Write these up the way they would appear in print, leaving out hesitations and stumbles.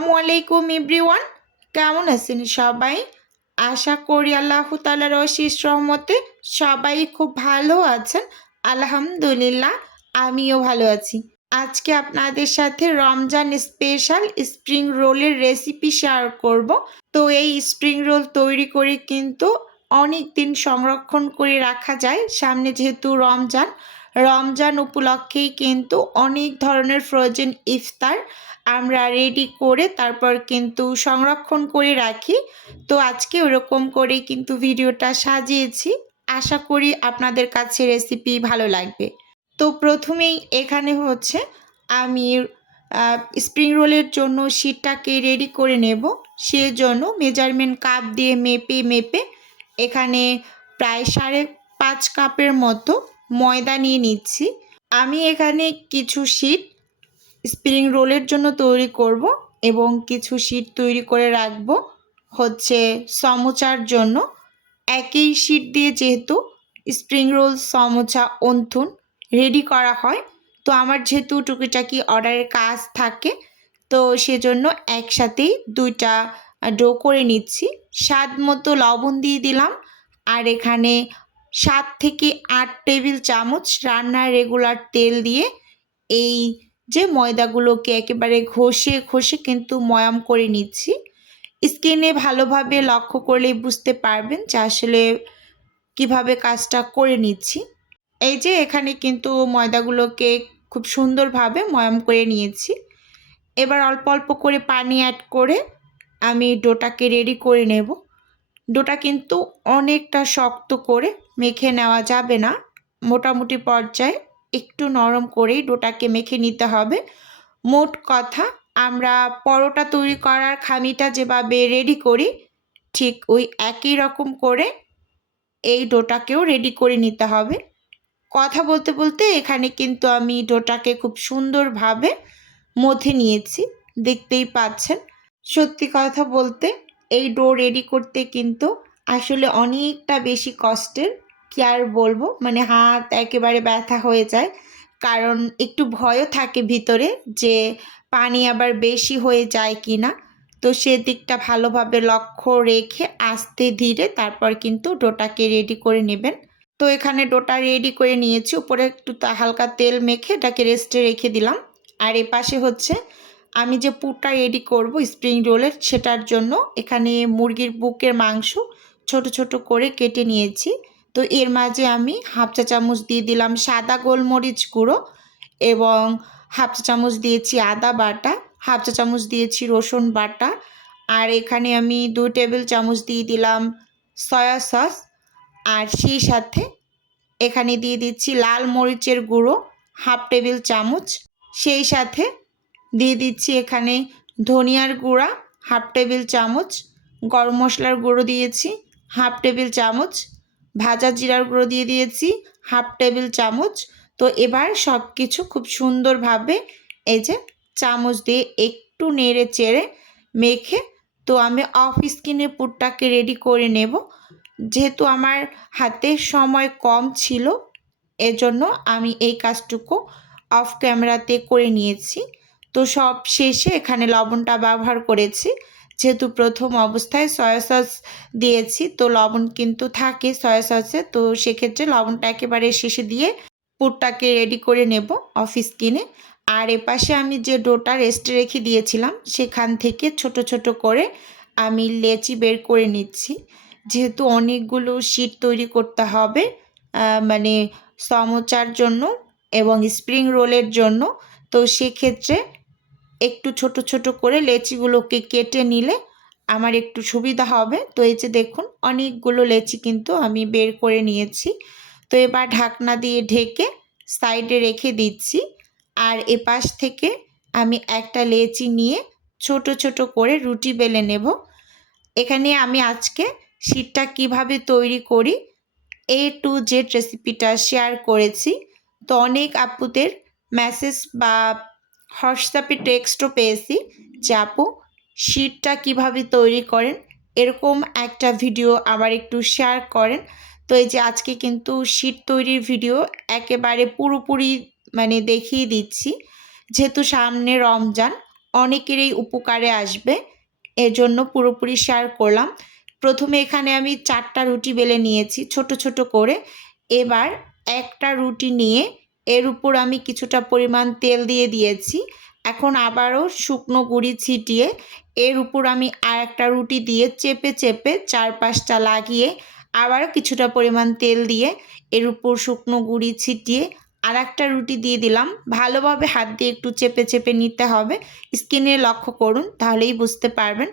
আসসালামু আলাইকুম এভরিওয়ান, কেমন আছেন সবাই? আশা করি আল্লাহ তাআলার অশেষ রহমতে সবাই খুব ভালো আছেন। আলহামদুলিল্লাহ, আমিও ভালো আছি। আজকে আপনাদের সাথে রমজান স্পেশাল স্প্রিং রোলের রেসিপি শেয়ার করব। তো এই স্প্রিং রোল তৈরি করে কিন্তু অনেক দিন সংরক্ষণ করে রাখা যায়। সামনে যেহেতু রমজান উপলক্ষেই কিন্তু অনেক ধরনের ফ্রোজেন ইফতার আমরা রেডি করে তারপর কিন্তু সংরক্ষণ করে রাখি। তো আজকে ওরকম করেই কিন্তু ভিডিওটা সাজিয়েছি। আশা করি আপনাদের কাছে রেসিপি ভালো লাগবে। তো প্রথমেই এখানে হচ্ছে আমি স্প্রিং রোলের জন্য শিটটাকে রেডি করে নেব। সেজন্য মেজারমেন্ট কাপ দিয়ে মেপে এখানে প্রায় 5.5 কাপের মতো ময়দা নিয়ে নিচ্ছি। আমি এখানে কিছু শিট স্প্রিং রোলের জন্য তৈরি করব এবং কিছু শিট তৈরি করে রাখব হচ্ছে সমোচার জন্য। একই শিট দিয়ে যেহেতু স্প্রিং রোল, সমোচা, অন্থুন রেডি করা হয়, তো আমার যেহেতু টুকিটাকি অর্ডারের কাজ থাকে, তো সেজন্য একসাথেই দুইটা ডো করে নিচ্ছি। স্বাদ মতো লবণ দিয়ে দিলাম, আর এখানে 7 থেকে 8 টেবিল চামচ রান্নার রেগুলার তেল দিয়ে এই যে ময়দাগুলোকে একেবারে ঘষে কিন্তু ময়াম করে নিচ্ছি। স্কিনে ভালোভাবে লক্ষ্য করলেই বুঝতে পারবেন যে আসলে কিভাবে কাজটা করে নিচ্ছি। এই যে এখানে কিন্তু ময়দাগুলোকে খুব সুন্দরভাবে ময়াম করে নিয়েছি। এবার অল্প অল্প করে পানি অ্যাড করে আমি ডোটাকে রেডি করে নেব। ডোটা কিন্তু অনেকটা শক্ত করে মেখে নেওয়া যাবে না, মোটামুটি পর্যায়ে একটু নরম করেই ডোটাকে মেখে নিতে হবে। মোট কথা, আমরা পরোটা তৈরি করার খামিটা যেভাবে রেডি করি ঠিক ওই একই রকম করে এই ডোটাকেও রেডি করে নিতে হবে। কথা বলতে বলতে এখানে কিন্তু আমি ডোটাকে খুব সুন্দরভাবে মথে নিয়েছি, দেখতেই পাচ্ছেন। সত্যি কথা বলতে এই ডো রেডি করতে কিন্তু আসলে অনেকটা বেশি কষ্টের, কি আর বলবো, মানে হাত একেবারে ব্যথা হয়ে যায়। কারণ একটু ভয়ও থাকে ভিতরে যে পানি আবার বেশি হয়ে যায় কি না। তো সেদিকটা ভালোভাবে লক্ষ্য রেখে আস্তে ধীরে তারপর কিন্তু ডোটাকে রেডি করে নেবেন। তো এখানে ডোটা রেডি করে নিয়েছি, উপরে একটু হালকা তেল মেখে এটাকে রেস্টে রেখে দিলাম। আর এপাশে হচ্ছে আমি যে পুরটা রেডি করব স্প্রিং রোলের, সেটার জন্য এখানে মুরগির বুকের মাংস ছোট ছোট করে কেটে নিয়েছি। তো এর মাঝে আমি 1/2 চা চামচ দিয়ে দিলাম সাদা গোলমরিচ গুঁড়ো এবং 1/2 চা চামচ দিয়েছি আদা বাটা, 1/2 চা চামচ দিয়েছি রসুন বাটা, আর এখানে আমি 2 টেবিল চামচ দিয়ে দিলাম সয়া সস, আর সেই সাথে এখানে দিয়ে দিচ্ছি লাল মরিচের গুঁড়ো 1/2 টেবিল চামচ, সেই সাথে দিয়ে দিচ্ছি এখানে ধনিয়ার গুঁড়া 1/2 টেবিল চামচ, গরম মশলার গুঁড়ো দিয়েছি 1/2 টেবিল চামচ, ভাজা জিরার গুঁড়ো দিয়ে দিয়েছি 1/2 টেবিল চামচ। তো এবার সব কিছু খুব সুন্দরভাবে এই যে চামচ দিয়ে একটু নেড়ে চেড়ে মেখে তো আমি অফ স্কিনে পুরটাকে রেডি করে নেব। যেহেতু আমার হাতে সময় কম ছিল, এজন্য আমি এই কাজটুকু অফ ক্যামেরাতে করে নিয়েছি। তো সব শেষে এখানে লবণটা ব্যবহার করেছি, যেহেতু প্রথম অবস্থায় সয়া সস দিয়েছি, তো লবণ কিন্তু থাকে সয়া সসে, তো সেক্ষেত্রে লবণটা একেবারে শেষে দিয়ে পুরটাকে রেডি করে নেব অফ স্কিনে। আর এপাশে আমি যে ডোটা রেস্টে রেখে দিয়েছিলাম সেখান থেকে ছোট ছোট করে আমি লেচি বের করে নিচ্ছি। যেহেতু অনেকগুলো শিট তৈরি করতে হবে, মানে সমোচার জন্য এবং স্প্রিং রোলের জন্য, তো সেক্ষেত্রে একটু ছোট ছোট করে লেচিগুলোকে কেটে নিলে আমার একটু সুবিধা হবে। তো এই যে দেখুন অনেকগুলো লেচি কিন্তু আমি বের করে নিয়েছি। তো এবার ঢাকনা দিয়ে ঢেকে সাইডে রেখে দিচ্ছি। আর এপাশ থেকে আমি একটা লেচি নিয়ে ছোট ছোট করে রুটি বেলে নেব। এখানে আমি আজকে শিটটা কিভাবে তৈরি করি A to Z রেসিপিটা শেয়ার করেছি। তো অনেক আপুদের মেসেজ বা হোয়াটসঅ্যাপে টেক্সটও পেয়েছি যে আপু শিটটা কীভাবে তৈরি করেন, এরকম একটা ভিডিও আবার একটু শেয়ার করেন। তো এই যে আজকে কিন্তু শিট তৈরির ভিডিও একেবারে পুরোপুরি মানে দেখিয়ে দিচ্ছি। যেহেতু সামনে রমজান, অনেকেরই উপকারে আসবে, এজন্য পুরোপুরি শেয়ার করলাম। প্রথমে এখানে আমি 4টা রুটি বেলে নিয়েছি ছোট ছোট করে। এবার একটা রুটি নিয়ে এর উপর আমি কিছুটা পরিমাণ তেল দিয়ে দিয়েছি। এখন আবারও শুকনো গুঁড়ি ছিটিয়ে এর উপর আমি আরেকটা রুটি দিয়ে চেপে চেপে 4-5টা লাগিয়ে আবারও কিছুটা পরিমাণ তেল দিয়ে এর উপর শুকনো গুঁড়ি ছিটিয়ে আরেকটা রুটি দিয়ে দিলাম। ভালোভাবে হাত দিয়ে একটু চেপে চেপে নিতে হবে, স্কিনে লক্ষ্য করুন তাহলেই বুঝতে পারবেন।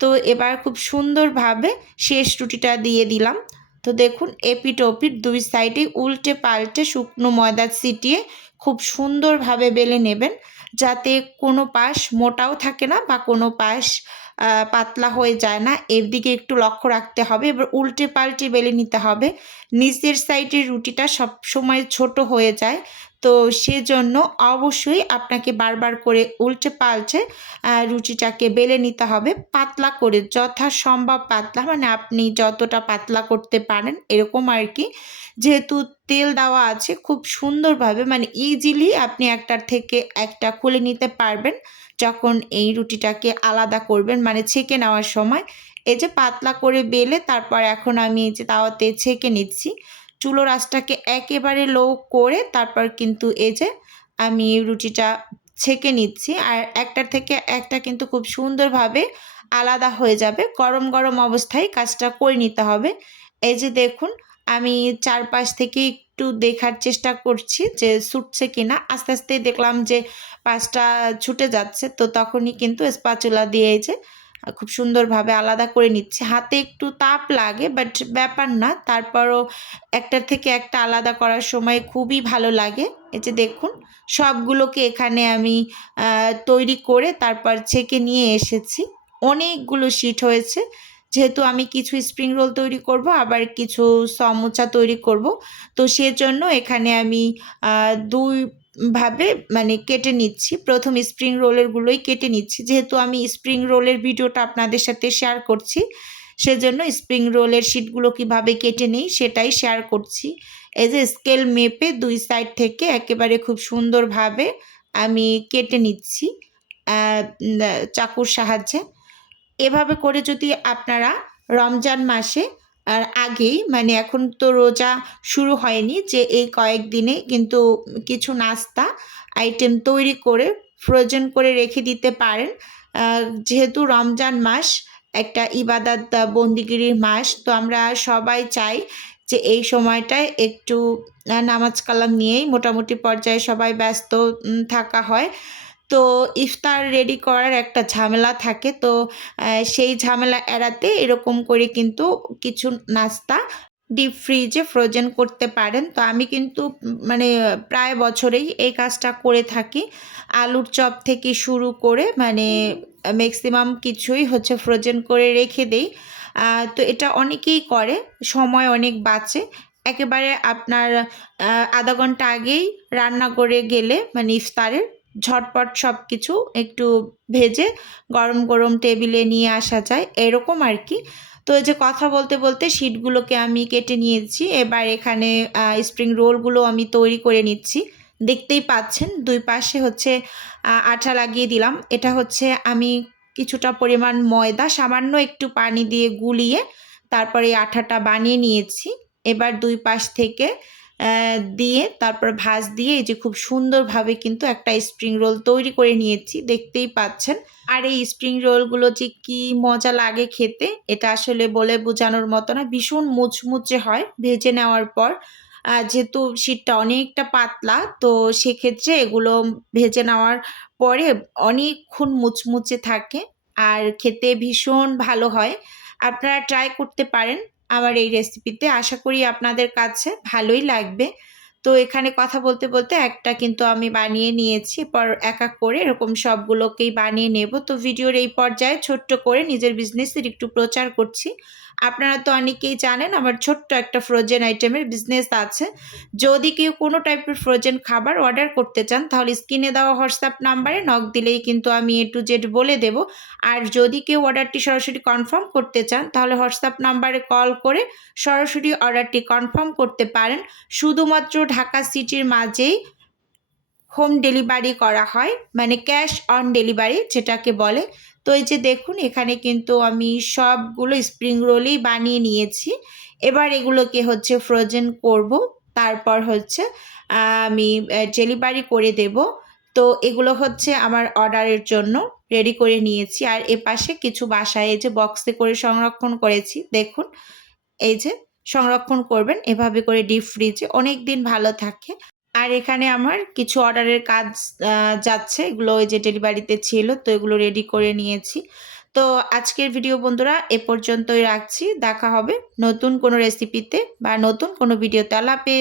তো এবার খুব সুন্দরভাবে শেষ রুটিটা দিয়ে দিলাম। তো দেখুন এপিঠ ওপিঠ দুই সাইডে উল্টে পাল্টে শুকনো ময়দা ছিটিয়ে খুব সুন্দরভাবে বেলে নেবেন, যাতে কোনো পাশ মোটাও থাকে না বা কোনো পাশ পাতলা হয়ে যায় না। এর দিকে একটু লক্ষ্য রাখতে হবে। এবার উল্টে পাল্টে বেলে নিতে হবে। নিচের সাইডের রুটিটা সবসময় ছোট হয়ে যায়, তো সেজন্য অবশ্যই আপনাকে বারবার করে উল্টে পাল্টে রুটিটাকে বেলে নিতে হবে পাতলা করে, যথাসম্ভব পাতলা, মানে আপনি যতটা পাতলা করতে পারেন এরকম আর কি। যেহেতু তেল দেওয়া আছে খুব সুন্দরভাবে মানে ইজিলি আপনি একটার থেকে একটা খুলে নিতে পারবেন যখন এই রুটিটাকে আলাদা করবেন, মানে ছেঁকে নেওয়ার সময়। এই যে পাতলা করে বেলে তারপর এখন আমি এই যে তাওয়াতে ছেঁকে নিচ্ছি। চুলোর আঁচটাকে একেবারে লো করে তারপর কিন্তু এই যে আমি রুটিটা ছেঁকে নিচ্ছি। আর একটার থেকে একটা কিন্তু খুব সুন্দরভাবে আলাদা হয়ে যাবে। গরম গরম অবস্থায় কাজটা করে নিতে হবে। এই যে দেখুন আমি চারপাশ থেকে একটু দেখার চেষ্টা করছি যে ছুটছে কিনা। আস্তে আস্তে দেখলাম যে পাশটা ছুটে যাচ্ছে, তো তখনই কিন্তু স্প্যাচুলা দিয়ে এই যে খুব সুন্দরভাবে আলাদা করে নিচ্ছি। হাতে একটু তাপ লাগে বাট ব্যাপার না, তারপরও একটার থেকে একটা আলাদা করার সময় খুবই ভালো লাগে। এই যে দেখুন সবগুলোকে এখানে আমি তৈরি করে তারপর ছেঁকে নিয়ে এসেছি। অনেকগুলো শিট হয়েছে, যেহেতু আমি কিছু স্প্রিং রোল তৈরি করব আবার কিছু সমোসা তৈরি করব, তো সেজন্য এখানে আমি দুই ভাবে মানে কেটে নিচ্ছি। প্রথম স্প্রিং রোলেরগুলোই কেটে নিচ্ছি, যেহেতু আমি স্প্রিং রোলের ভিডিওটা আপনাদের সাথে শেয়ার করছি সেজন্য স্প্রিং রোলের শিটগুলো কিভাবে কেটে নিই সেটাই শেয়ার করছি। এই যে স্কেল মেপে দুই সাইড থেকে একেবারে খুব সুন্দরভাবে আমি কেটে নিচ্ছি চাকুর সাহায্যে। এভাবে করে যদি আপনারা রমজান মাসে আর আগেই, মানে এখন তো রোজা শুরু হয়নি, যে এই কয়েকদিনে কিন্তু কিছু নাস্তা আইটেম তৈরি করে ফ্রোজেন করে রেখে দিতে পারেন। যেহেতু রমজান মাস একটা ইবাদত বন্দিগিরির মাস, তো আমরা সবাই চাই যে এই সময়টায় একটু নামাজ কালাম নিয়েই মোটামুটি পর্যায়ে সবাই ব্যস্ত থাকা হয়। তো ইফতার রেডি করার একটা ঝামেলা থাকে, তো সেই ঝামেলা এড়াতে এরকম করে কিন্তু কিছু নাস্তা ডিপ ফ্রিজে ফ্রোজেন করতে পারেন। তো আমি কিন্তু মানে প্রায় বছরেই এই কাজটা করে থাকি। আলুর চপ থেকে শুরু করে মানে ম্যাক্সিমাম কিছুই হচ্ছে ফ্রোজেন করে রেখে দেই। তো এটা অনেকেই করে, সময় অনেক বাঁচে। একেবারে আপনার আধা ঘন্টা আগেই রান্না করে গেলে মানে ইফতারের ঝটপট সব কিছু একটু ভেজে গরম গরম টেবিলে নিয়ে আসা যায়, এরকম আর কি। তো এই যে কথা বলতে বলতে শিটগুলোকে আমি কেটে নিয়েছি। এবার এখানে স্প্রিং রোলগুলো আমি তৈরি করে নিচ্ছি। দেখতেই পাচ্ছেন দুই পাশে হচ্ছে আঠা লাগিয়ে দিলাম। এটা হচ্ছে আমি কিছুটা পরিমাণ ময়দা সামান্য একটু পানি দিয়ে গুলিয়ে তারপরে এই আঠাটা বানিয়ে নিয়েছি। এবার দুই পাশ থেকে দিয়ে তারপর ভাঁজ দিয়ে এই যে খুব সুন্দরভাবে কিন্তু একটা স্প্রিং রোল তৈরি করে নিয়েছি, দেখতেই পাচ্ছেন। আর এই স্প্রিং রোলগুলো যে কি মজা লাগে খেতে, এটা আসলে বলে বোঝানোর মতো না। ভীষণ মুচমুচে হয় ভেজে নেওয়ার পর। যেহেতু শীটটা অনেকটা পাতলা, তো সেক্ষেত্রে এগুলো ভেজে নেওয়ার পরে অনেকক্ষণ মুচমুচে থাকে আর খেতে ভীষণ ভালো হয়। আপনারা ট্রাই করতে পারেন আমার এই রেসিপিতে, আশা করি আপনাদের কাছে ভালোই লাগবে। তো এখানে কথা বলতে বলতে একটা কিন্তু আমি বানিয়ে নিয়েছি, এরপর এক এক করে এরকম সবগুলোকেই বানিয়ে নেব। তো ভিডিওর এই পর্যায়ে ছোট্ট করে নিজের বিজনেসের একটু প্রচার করছি। আপনারা তো অনেকেই জানেন আমার ছোট্ট একটা ফ্রোজেন আইটেমের বিজনেস আছে। যদি কেউ কোনো টাইপের ফ্রোজেন খাবার অর্ডার করতে চান তাহলে স্ক্রিনে দেওয়া হোয়াটসঅ্যাপ নাম্বারে নক দিলেই কিন্তু আমি A to Z বলে দেব। আর যদি কেউ অর্ডারটি সরাসরি কনফার্ম করতে চান তাহলে হোয়াটসঅ্যাপ নাম্বারে কল করে সরাসরি অর্ডারটি কনফার্ম করতে পারেন। শুধুমাত্র ঢাকা সিটির মাঝেই হোম ডেলিভারি করা হয়, মানে ক্যাশ অন ডেলিভারি যেটাকে বলে। তো এই যে দেখুন এখানে কিন্তু আমি সবগুলো স্প্রিং রোলই বানিয়ে নিয়েছি। এবার এগুলোকে হচ্ছে ফ্রোজেন করব, তারপর হচ্ছে আমি ডেলিভারি করে দেব। তো এগুলো হচ্ছে আমার অর্ডারের জন্য রেডি করে নিয়েছি। আর এপাশে কিছু বাসায় এই যে বক্সে করে সংরক্ষণ করেছি, দেখুন এই যে সংরক্ষণ করবেন এভাবে করে ডিপ ফ্রিজে, অনেক দিন ভালো থাকে। আর এখানে আমার কিছু অর্ডারের কাজ যাচ্ছে, এগুলো ওই যে ডেলিভারিতে ছিল, তো এগুলো রেডি করে নিয়েছি। তো আজকের ভিডিও বন্ধুরা এ পর্যন্তই রাখছি। দেখা হবে নতুন কোনো রেসিপিতে বা নতুন কোনো ভিডিওতে। আল্লাহ হাফেজ।